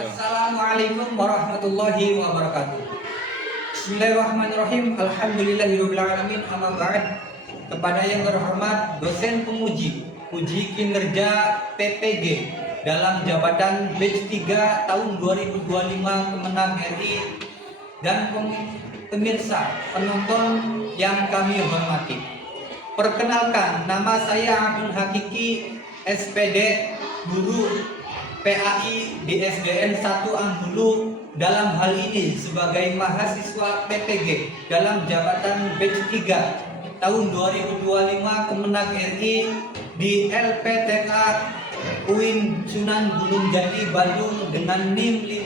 Assalamualaikum warahmatullahi wabarakatuh. Bismillahirrahmanirrahim. Alhamdulillahirabbil alamin. Amma ba'd. Kepada yang terhormat dosen penguji uji kinerja PPG dalam jabatan batch 3 tahun 2025 Kemenag RI dan pemirsa penonton yang kami hormati. Perkenalkan, nama saya Abdul Hakiki, SPD Guru PAI di SDN 1 Anghulu, dalam hal ini sebagai mahasiswa PPG dalam jabatan batch 3 tahun 2025 Kemenag RI di LPTK UIN Sunan Gunung Jati Bandung dengan NIM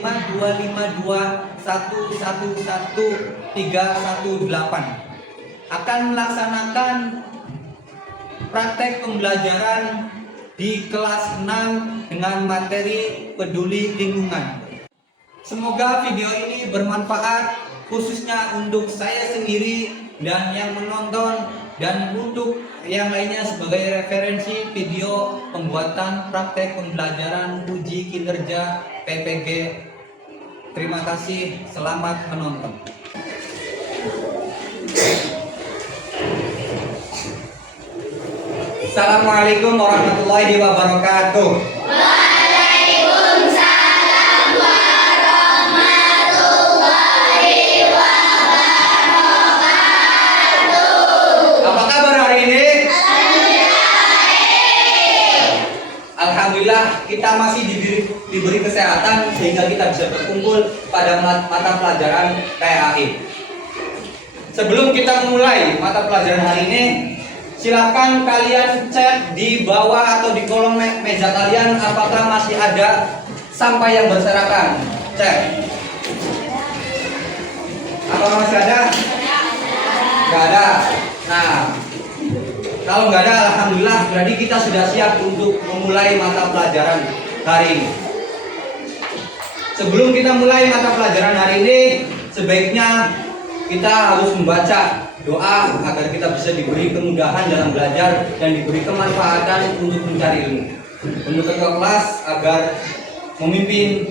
52521111318 akan melaksanakan praktek pembelajaran di kelas 6 dengan materi peduli lingkungan. Semoga video ini bermanfaat khususnya untuk saya sendiri dan yang menonton, dan untuk yang lainnya sebagai referensi video pembuatan praktek pembelajaran uji kinerja PPG. Terima kasih, selamat menonton. Assalamualaikum warahmatullahi wabarakatuh. Waalaikumsalam warahmatullahi wabarakatuh. Apa kabar hari ini? Alhamdulillah kita masih diberi kesehatan sehingga kita bisa berkumpul pada mata pelajaran PAI. Sebelum kita memulai mata pelajaran hari ini, silakan kalian cek di bawah atau di kolom meja kalian apakah masih ada sampah yang berserakan. Cek. Apakah masih ada? Nggak ada. Nah, kalau nggak ada, alhamdulillah berarti kita sudah siap untuk memulai mata pelajaran hari ini. Sebelum kita mulai mata pelajaran hari ini, sebaiknya kita harus membaca doa agar kita bisa diberi kemudahan dalam belajar dan diberi kemanfaatan untuk mencari ilmu. Untuk ketua kelas agar memimpin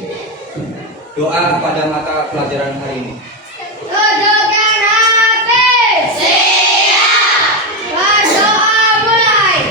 doa pada mata pelajaran hari ini. Dudukkan hati. Siap. Berdoa mulai.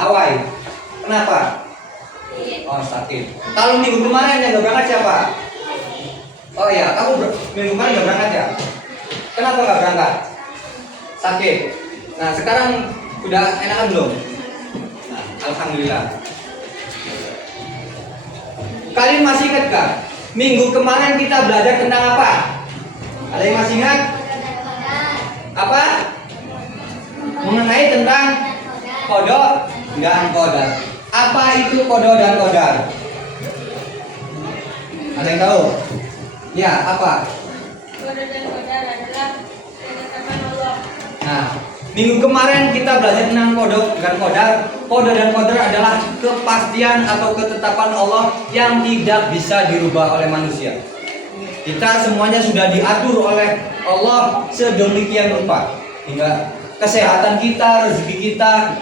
Awai. Kenapa? Oh, sakit. Kalau minggu kemarin yang gak berangkat siapa? Oh iya, kamu minggu kemarin gak berangkat ya? Kenapa gak berangkat? Sakit. Nah, sekarang udah enakan belum? Nah, alhamdulillah. Kalian masih ingat gak? Minggu kemarin kita belajar tentang apa? Ada yang masih ingat? Apa? Mengenai tentang kodok dan kodar. Apa itu kodok dan kodar? Ada yang tahu? Ya, apa? Kodok dan kodar adalah ketetapan Allah. Nah, minggu kemarin kita belajar tentang kodok dan kodar. Kodok dan kodar adalah kepastian atau ketetapan Allah yang tidak bisa dirubah oleh manusia. Kita semuanya sudah diatur oleh Allah sedemikian rupa, hingga kesehatan kita, rezeki kita,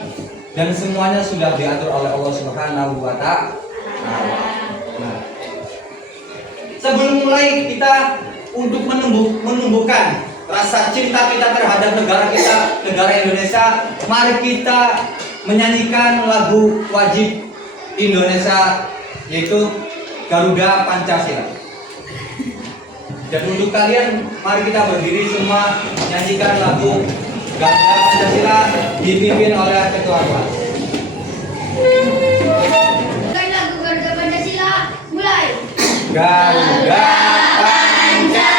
dan semuanya sudah diatur oleh Allah Subhanahu wa Ta'ala. Nah, sebelum mulai kita untuk menumbuhkan rasa cinta kita terhadap negara kita, negara Indonesia, mari kita menyanyikan lagu wajib Indonesia, yaitu Garuda Pancasila. Dan untuk kalian, mari kita berdiri semua nyanyikan lagu Garuda Pancasila dipimpin oleh ketua kelas. Lagu Garuda Pancasila mulai. Garuda Pancasila.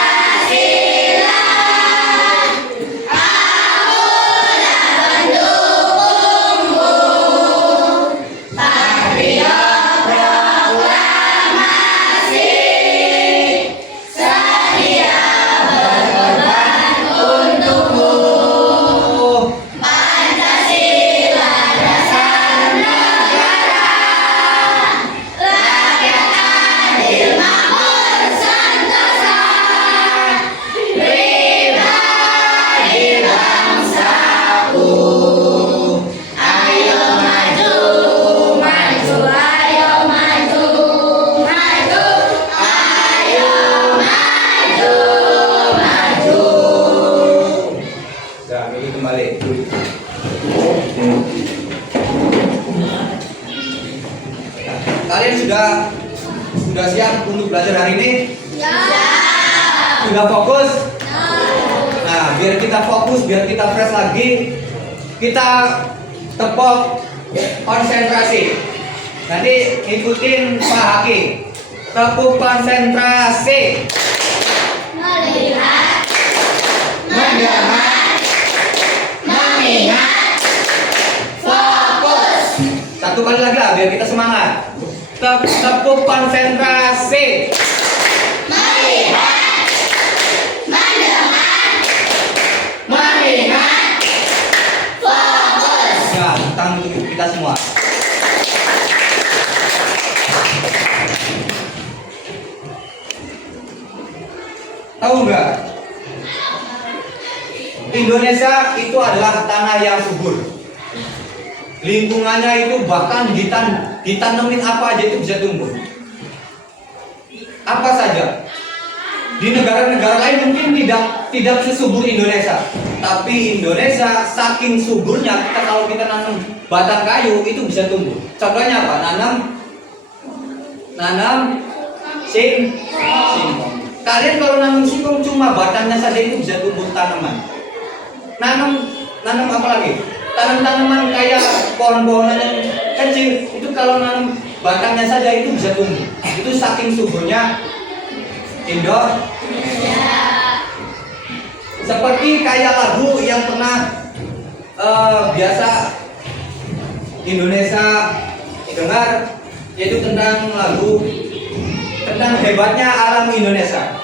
Kalian sudah siap untuk belajar hari ini? Ya. Sudah fokus? Nah, biar kita fokus, biar kita fresh lagi, kita tepok konsentrasi. Nanti ikutin Pak Haki. Tepuk konsentrasi. Melihat, Mendengar, mengingat, fokus. Satu kali lagi lah, biar kita semangat. Tepuk konsentrasi. melihat, mendengar, mengingat, fokus. Nah, tangan untuk kita semua. Tahu nggak? Indonesia itu adalah tanah yang subur. Lingkungannya itu bahkan ditanemin apa aja itu bisa tumbuh. Apa saja. Di negara-negara lain mungkin tidak sesubur Indonesia. Tapi Indonesia saking suburnya, kalau kita nanam batang kayu itu bisa tumbuh. Contohnya apa? Nanam singkong. Kalian kalau nanam singkong cuma batangnya saja itu bisa tumbuh tanaman. Nanam apa lagi? Tanaman kayak pohon-pohonan yang kecil itu kalau nanam batangnya saja itu bisa tumbuh. Itu saking suburnya Indonesia. Seperti kayak lagu yang pernah biasa Indonesia dengar, yaitu tentang hebatnya alam Indonesia.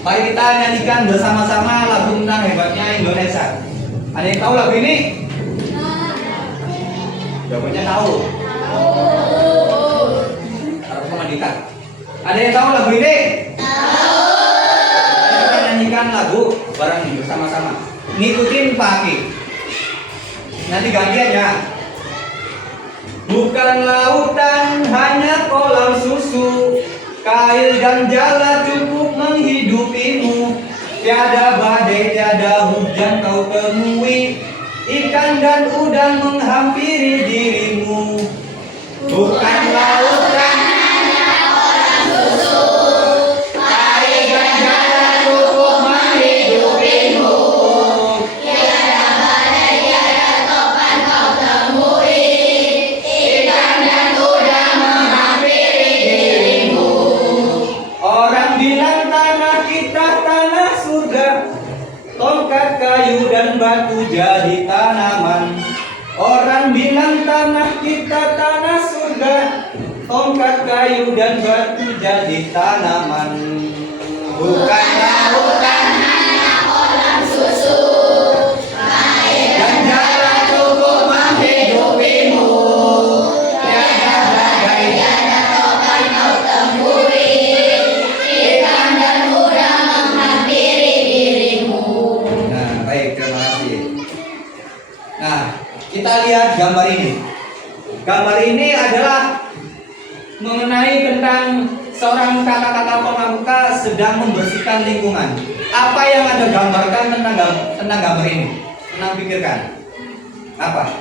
Mari kita nyanyikan bersama-sama lagu tentang hebatnya Indonesia. Ada yang tahu lagu ini? Jawabannya tahu. Harus memandikan. Ada yang tahu lagu ini? Tahu. Kita nyanyikan lagu bareng bersama-sama. Ngikutin Pak Aki. Nanti gantian ya. Bukan lautan hanya kolam susu, kail dan jala cukup menghidupimu. Tiada badai, tiada hujan kau temui ikan dan udang menghampiri dirimu. Bukan lautan air dan jalan cukup menghidupimu. Tiada badai, tiada topan kau temui. Ikan dan udang menghampiri dirimu. Orang bilang tanah kita tanah surga, tongkat kayu dan batu jadi tanaman. Orang bilang tanah kita tanah surga, tongkat kayu dan batu jadi tanaman. Bukan lautan hanya orang susu, air dan jalan cukup menghidupimu. Tiada badai, tiada topan kau temui. Ikan dan udang menghampiri dirimu. Nah, baik, terima kasih. Nah, kita lihat gambar ini. Gambar ini adalah mengenai tentang seorang kakak-kakak pramuka sedang membersihkan lingkungan. Apa yang Anda gambarkan tentang gambar ini? Tenang pikirkan. Apa?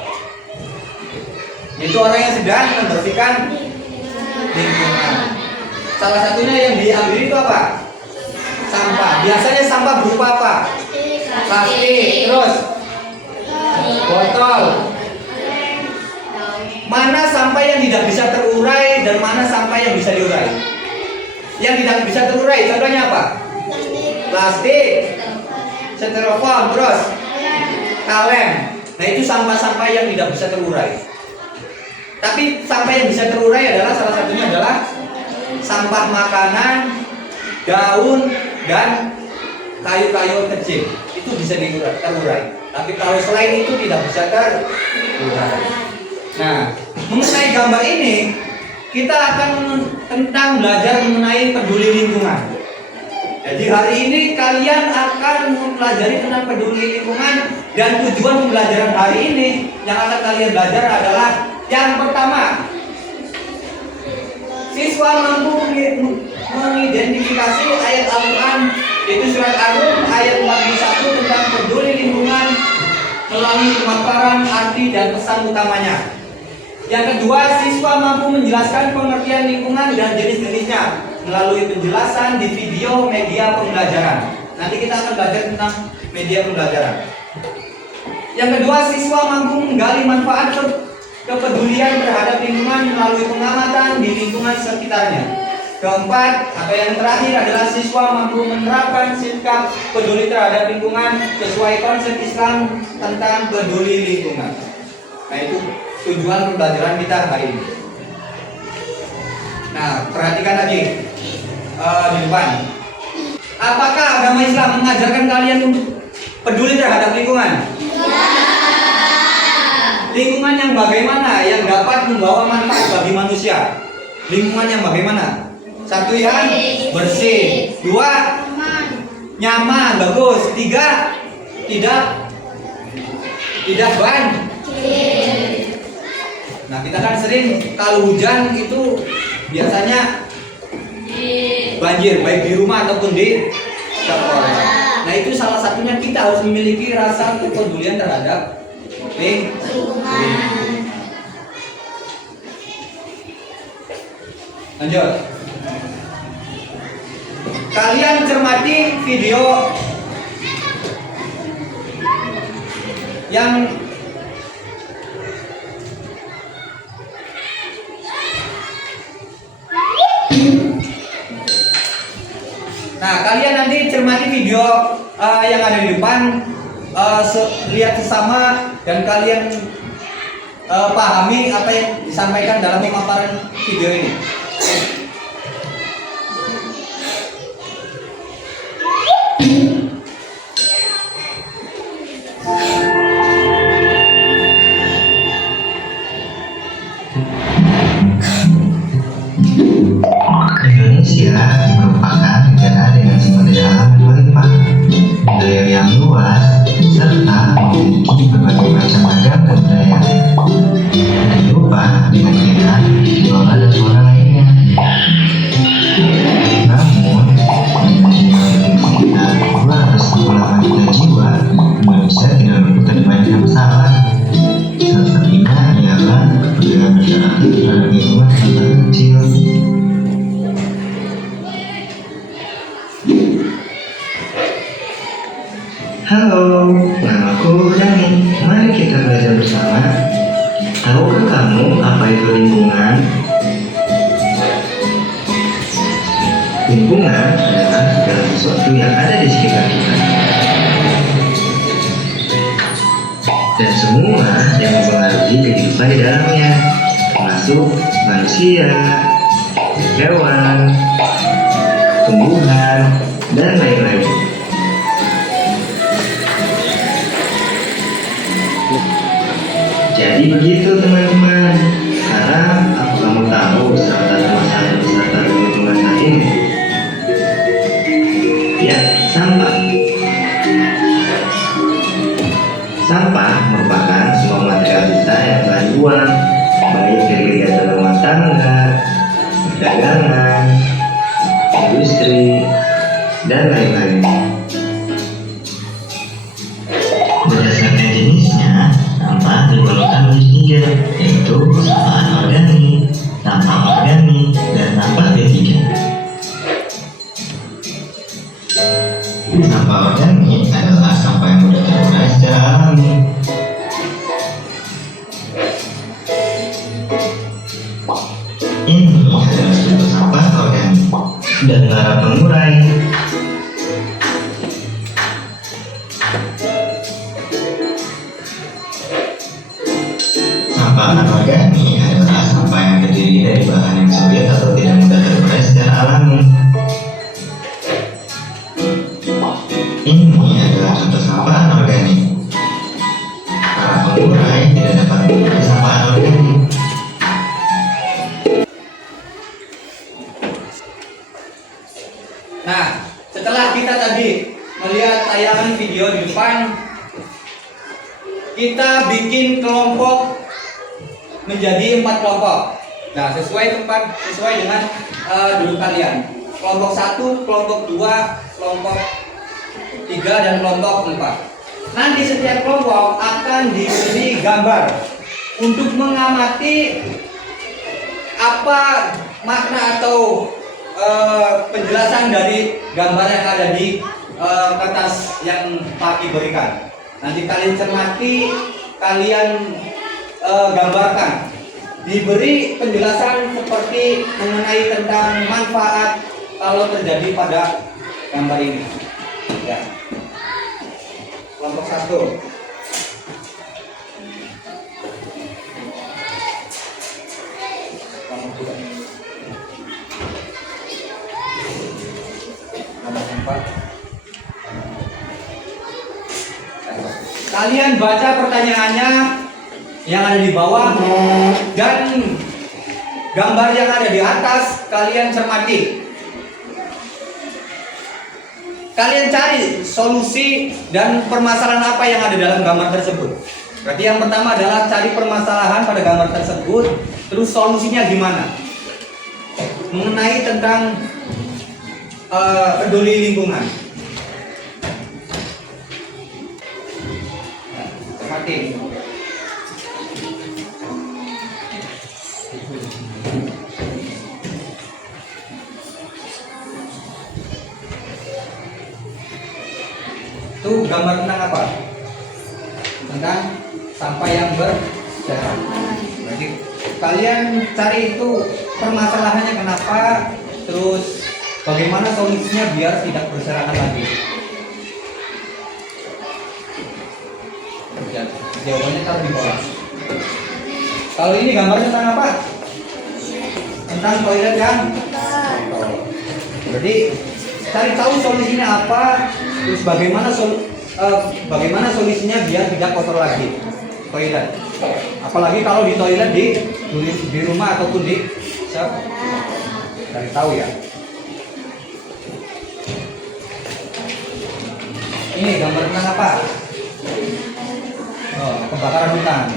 Itu orang yang sedang membersihkan lingkungan. Salah satunya yang diambil itu apa? Sampah. Biasanya sampah berupa apa? Plastik. Terus botol. Mana sampah yang tidak bisa terurai dan mana sampah yang bisa diurai? Yang tidak bisa terurai, contohnya apa? Plastik, styrofoam, terus kaleng. Nah, itu sampah-sampah yang tidak bisa terurai. Tapi sampah yang bisa terurai adalah salah satunya adalah sampah makanan, daun, dan kayu-kayu kecil. Itu bisa terurai. Tapi kalau selain itu tidak bisa terurai. Nah, mengenai gambar ini kita akan tentang belajar mengenai peduli lingkungan. Jadi hari ini kalian akan mempelajari tentang peduli lingkungan, dan tujuan pembelajaran hari ini yang akan kalian belajar adalah yang pertama, siswa mampu mengidentifikasi ayat Al-Quran, yaitu surat Ar-Rum ayat 41 tentang peduli lingkungan melalui pemaparan arti dan pesan utamanya. Yang kedua, siswa mampu menjelaskan pengertian lingkungan dan jenis-jenisnya melalui penjelasan di video media pembelajaran. Nanti kita akan belajar tentang media pembelajaran. Yang kedua, siswa mampu menggali manfaat kepedulian terhadap lingkungan melalui pengamatan di lingkungan sekitarnya. Keempat, atau yang terakhir adalah siswa mampu menerapkan sikap peduli terhadap lingkungan sesuai konsep Islam tentang peduli lingkungan. Nah, itu tujuan pembelajaran kita hari ini. Nah, perhatikan lagi di depan. Apakah agama Islam mengajarkan kalian untuk peduli terhadap lingkungan? Ya. Lingkungan yang bagaimana yang dapat membawa manfaat bagi manusia? Lingkungan yang bagaimana? Satu, yang bersih. Dua, nyaman, bagus. Tiga, tidak banjir. Nah, kita kan sering kalau hujan itu biasanya banjir, baik di rumah ataupun di sekolah. Nah, itu salah satunya kita harus memiliki rasa kepedulian terhadap lingkungan. Lanjut. Kalian cermati video yang kalian nanti cermati video yang ada di depan, lihat sesama dan kalian pahami apa yang disampaikan dalam pemaparan video ini. Indonesia merupakan negara dengan sumber daya alam yang melimpah, budaya yang luas, serta memiliki berbagai macam ragam budaya. Dan lupa dengan kita, flora dan suara lainnya. Namun, dengan sekitar 268 juta jiwa, Indonesia tidak membutuhkan banyak masalah terhadap lingkungan tempat kecil. Halo, namaku Dani. Mari kita belajar bersama. Tahukah kamu apa itu lingkungan? Lingkungan adalah segala sesuatu yang ada di sekitar kita. Dan semua yang mempengaruhi kehidupan di dalamnya, termasuk manusia, hewan, tumbuhan, dan lain-lain. Jadi begitu teman-teman. Sekarang apa kamu tahu salah satu masalah besar dalam lingkungan saat ini? Ya, sampah. Sampah merupakan semua material kita yang telah dibuang, baik dari kegiatan rumah tangga, perdagangan, industri, dan lain-lain. Berdasarkan jenisnya, sampah digolongkan menjadi 3, yaitu sampah anorganik, sampah organik, dan sampah B3. Sampah organik adalah sampah yang mudah terurai secara alami. Ini adalah struktur sampah organik dan para pengurai. Sampah anorganik adalah sampah yang terdiri dari bahan yang sulit atau tidak mudah terurai secara alami. Ini adalah contoh sampah anorganik. Para pengurai tidak dapat mengurai sampah anorganik. Nah, setelah kita tadi melihat tayangan video di depan, kita bikin kelompok menjadi 4 kelompok. Nah, sesuai dengan duduk kalian. Kelompok 1, kelompok 2, kelompok 3, dan kelompok 4. Nanti setiap kelompok akan diberi gambar untuk mengamati apa makna atau penjelasan dari gambar yang ada di kertas yang Pak Ki berikan. Nanti kalian cermati, kalian gambarkan. Diberi penjelasan seperti mengenai tentang manfaat kalau terjadi pada gambar ini. Ya. Kelompok 1. Kelompok 2. Nomor 4. Kalian baca pertanyaannya yang ada di bawah dan gambar yang ada di atas kalian cermati. Kalian cari solusi dan permasalahan apa yang ada dalam gambar tersebut. Berarti yang pertama adalah cari permasalahan pada gambar tersebut, terus solusinya gimana? Mengenai tentang peduli lingkungan. Cermati. Itu gambar tentang apa? Tentang sampah yang bersejarah. Jadi kalian cari itu permasalahannya kenapa, terus bagaimana solusinya biar tidak berserakan lagi. Jawabannya taruh di bawah. Kalau ini gambarnya tentang apa? Tentang toilet kan? Berarti cari tahu solusinya apa, terus bagaimana solusinya biar tidak kotor lagi toilet. Apalagi kalau di toilet di rumah ataupun di cari tahu ya. Ini gambar tentang apa? Kebakaran hutan.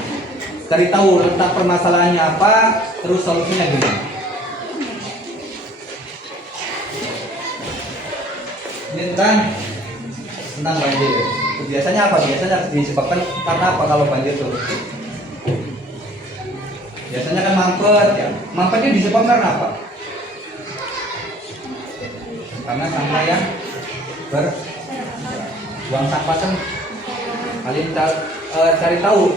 Cari tahu tentang permasalahannya apa, terus solusinya gimana. Ini tentang banjir. Biasanya apa? Biasanya disebabkan karena apa kalau banjir tuh? Biasanya kan mampet ya. Mampetnya disebabkan karena apa? Karena sampah yang buang sampah kan. Kalian cari tahu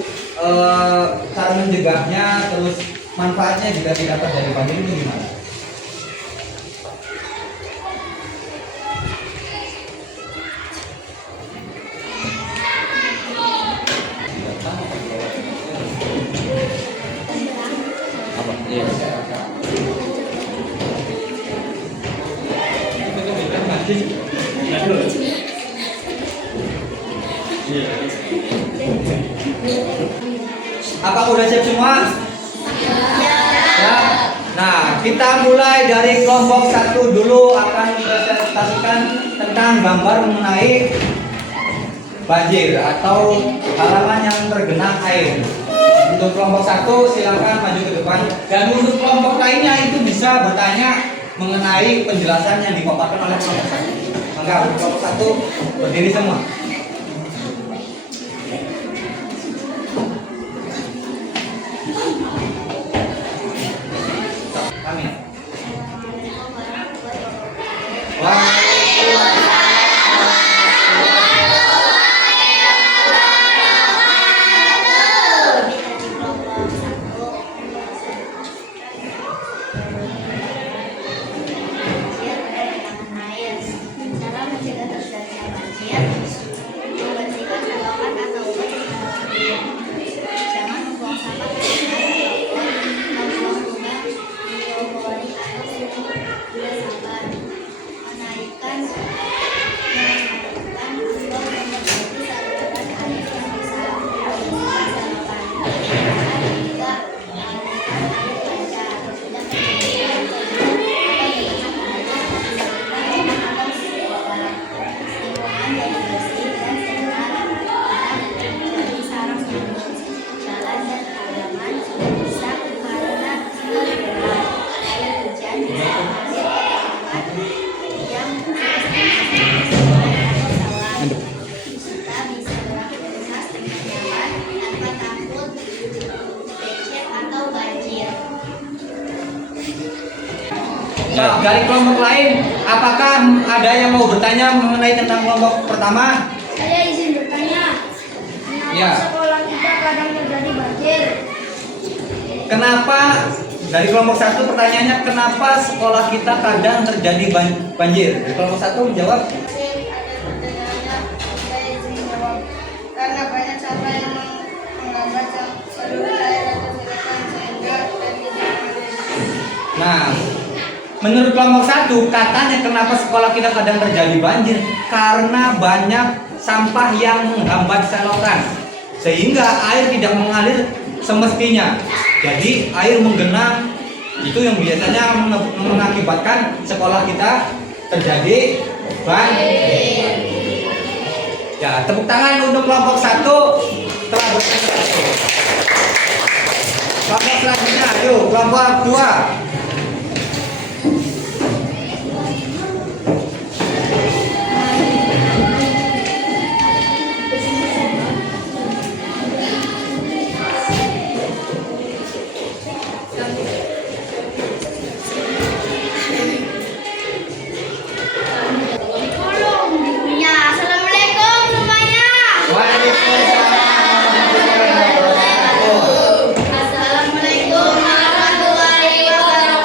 cara mencegahnya, terus manfaatnya jika tidak terjadi banjir itu gimana? Apa? Iya. Apakah udah siap semua? Ya. Nah, kita mulai dari kelompok 1 dulu akan mempresentasikan tentang gambar mengenai banjir atau halaman yang tergenang air. Untuk kelompok 1 silakan maju ke depan, dan untuk kelompok lainnya itu bisa bertanya mengenai penjelasan yang dipaparkan oleh kelompok 1. Maka untuk kelompok 1 berdiri semua. Amin. Nah, dari kelompok lain, apakah ada yang mau bertanya mengenai tentang kelompok pertama? Saya izin bertanya. Kenapa Ya. sekolah kita kadang terjadi banjir? Kenapa dari kelompok 1 pertanyaannya kenapa sekolah kita kadang terjadi banjir? Dari kelompok 1 menjawab. Ada pertanyaannya, saya izin jawab. Karena banyak sampah yang menghambat saluran air atau silakan sehingga terjadi banjir. Nah, menurut kelompok 1 katanya kenapa sekolah kita kadang terjadi banjir? Karena banyak sampah yang menghambat selokan sehingga air tidak mengalir semestinya. Jadi air menggenang, itu yang biasanya mengakibatkan sekolah kita terjadi banjir. Ya, tepuk tangan untuk kelompok 1 telah berprestasi. Kelompok selanjutnya, ayo kelompok 2. Ya, assalamualaikum semuanya. Waalaikumsalam. Assalamualaikum warahmatullahi wabarakatuh.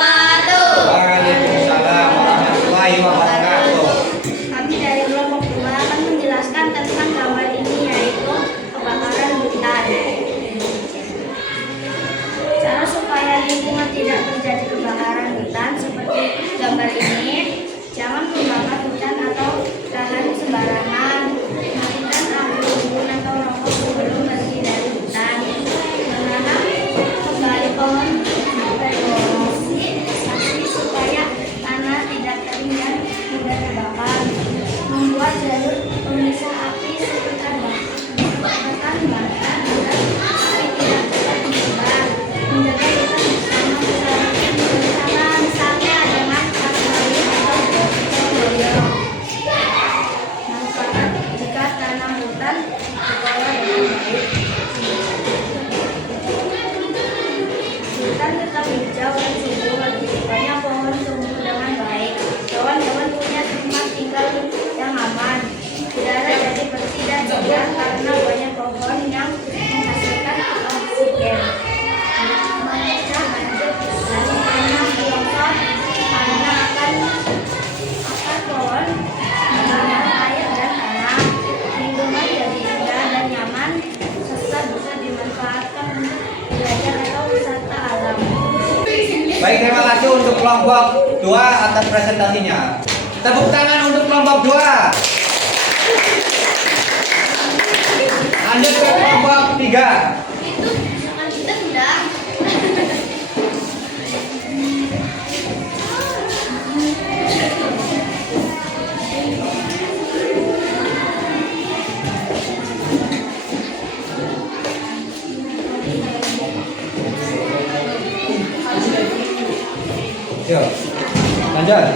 Baik, terima kasih untuk kelompok 2 atas presentasinya. Tepuk tangan untuk kelompok 2. Lanjut ke kelompok 3. Itu sama kita sudah. Yuk, lanjut.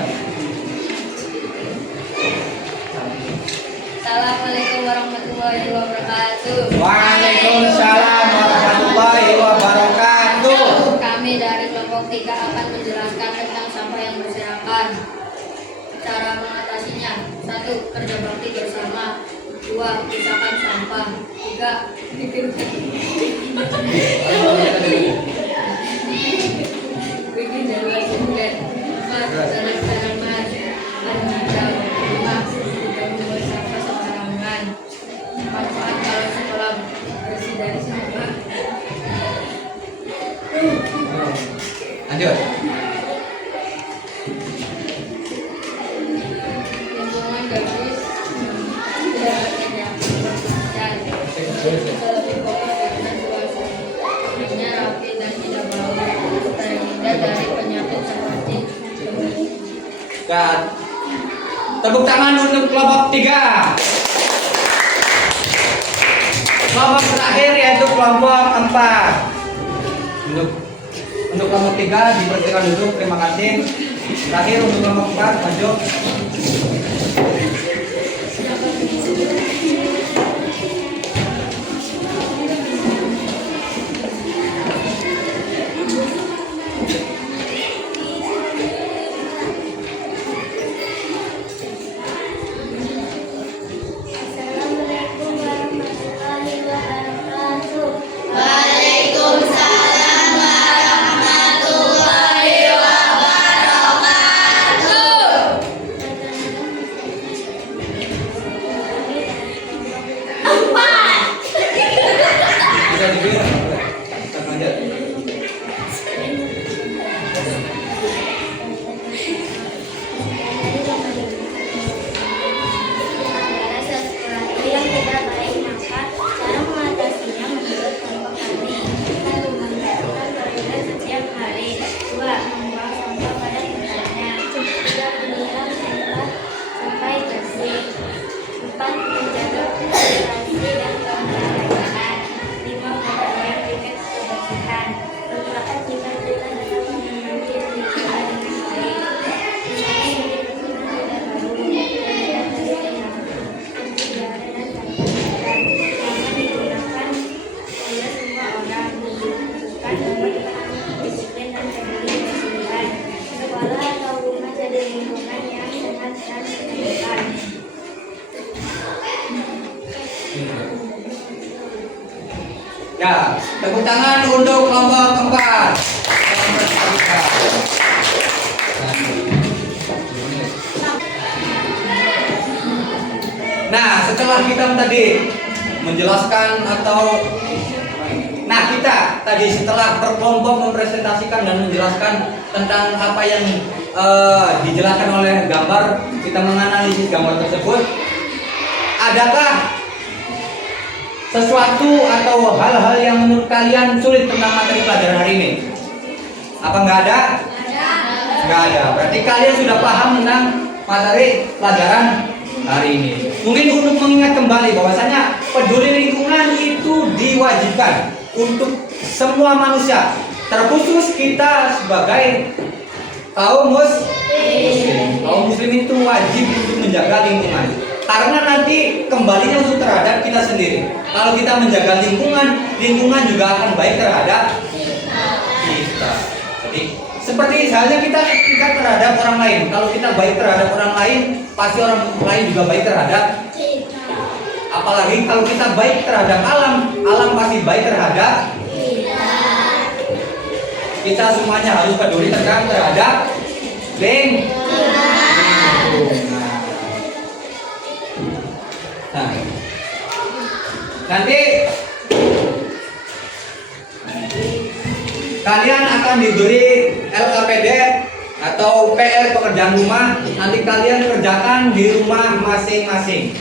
Assalamualaikum warahmatullahi wabarakatuh. Waalaikumsalam warahmatullahi wabarakatuh. Kami dari kelompok 3 akan menjelaskan tentang sampah yang berserakan. Cara mengatasinya: 1. Kerja bakti bersama. 2. Pisahkan sampah. 3. Bikin jadwal sungai. 4. Saling tanaman. 5. Tidak membuat sampah sembarangan. Manfaat kalau sekolah bersih dari sampah. Lanjut. Lingkungan bagus, tidak berkendang, dan lebih fokus karena suasananya rapi dan tidak bau, terhindar dari penyakit seperti Dan tepuk tangan untuk kelompok 3. Kelompok terakhir yaitu kelompok 4. Untuk kelompok 3 dipersilakan duduk, terima kasih. Terakhir untuk kelompok 4, maju. Assalamualaikum warahmatullahi wabarakatuh. Waalaikumsalam warahmatullahi wabarakatuh. Bisa dibilang. Lanjut. Ada sesuatu yang tidak baik, maka cara mengatasinya menurut kelompok kami: 1. Membersihkan toilet setiap hari. 2. Membuang sampah pada tempatnya. 3. Memilah sampah sampai bersih. 4. Menjaga ventilasi dan pemeliharaan. 5. Memperbanyak tiket kebersihan. Manfaat jika kita dapat mengenali lingkungan dengan baik. Misalnya tidak baru dan tidak jangan digunakan oleh semua orang. Bukan membuat disiplin dan peduli kebersihan. Sekolah atau rumah jadi lingkungan yang sehat dan menyenangkan. Ya, tepuk tangan untuk kelompok 4. Nah, setelah kita tadi menjelaskan kita tadi setelah berkelompok mempresentasikan dan menjelaskan tentang apa yang dijelaskan oleh gambar, kita menganalisis gambar tersebut. Adakah sesuatu atau hal-hal yang menurut kalian sulit tentang materi pelajaran hari ini? Apa nggak ada? Nggak ada. Berarti kalian sudah paham tentang materi pelajaran hari ini. Mungkin untuk mengingat kembali bahwasanya peduli lingkungan itu diwajibkan untuk semua manusia, terkhusus kita sebagai kaum muslim. Kaum muslim itu wajib untuk menjaga lingkungan. Karena nanti kembalinya untuk terhadap kita sendiri. Kalau kita menjaga lingkungan, lingkungan juga akan baik terhadap kita. Jadi seperti halnya kita terhadap orang lain. Kalau kita baik terhadap orang lain, pasti orang lain juga baik terhadap. Apalagi kalau kita baik terhadap alam, alam pasti baik terhadap kita. Semuanya harus peduli terhadap lingkungan. Nah, nanti kalian akan diberi LKPD atau PR pekerjaan rumah. Nanti kalian kerjakan di rumah masing-masing.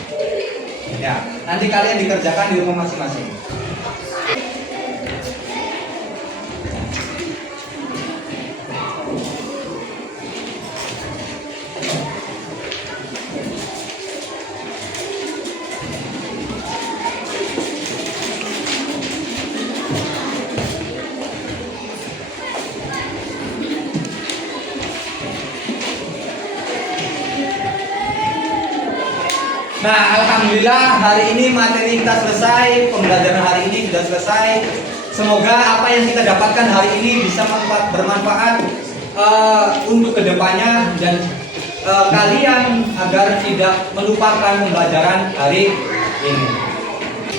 Ya, nanti kalian dikerjakan di rumah masing-masing. Nah, alhamdulillah hari ini materi kita selesai, pembelajaran hari ini sudah selesai. Semoga apa yang kita dapatkan hari ini bisa bermanfaat untuk kedepannya dan kalian agar tidak melupakan pembelajaran hari ini.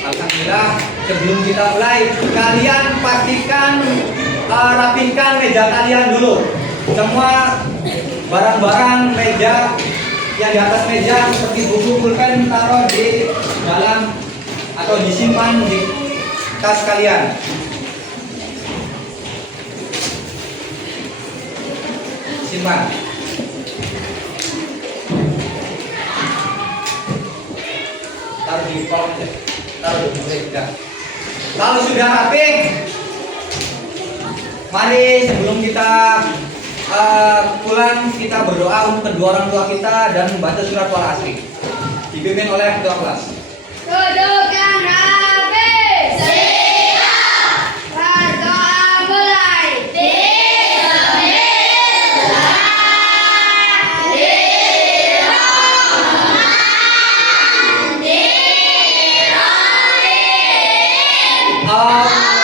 Alhamdulillah, sebelum kita mulai, kalian pastikan rapihkan meja kalian dulu. Semua barang-barang meja yang di atas meja seperti buku pulpen taruh di dalam atau disimpan di tas kalian. Simpan. Taruh di kolong aja. Taruh di meja. Kalau sudah rapi, mari sebelum kita pulang kita berdoa untuk kedua orang tua kita dan membaca surat Al-Asri dipimpin oleh ketua kelas. Duduk yang rapi. Siap. Berdoa mulai. Allahumma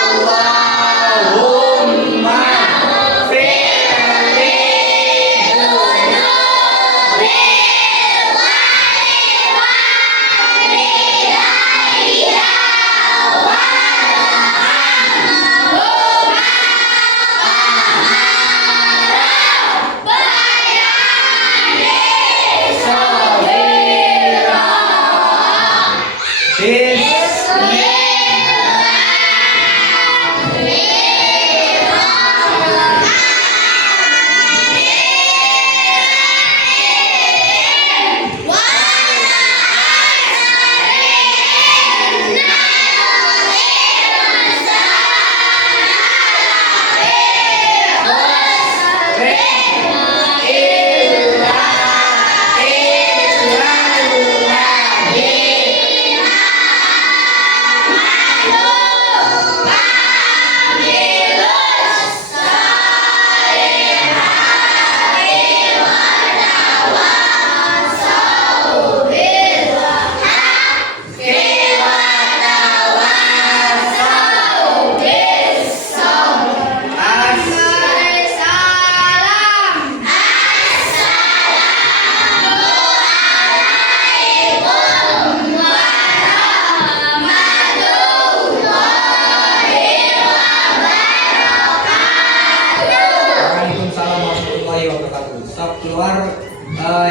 Stop keluar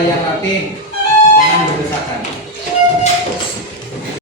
yang rapi, jangan berdesakan.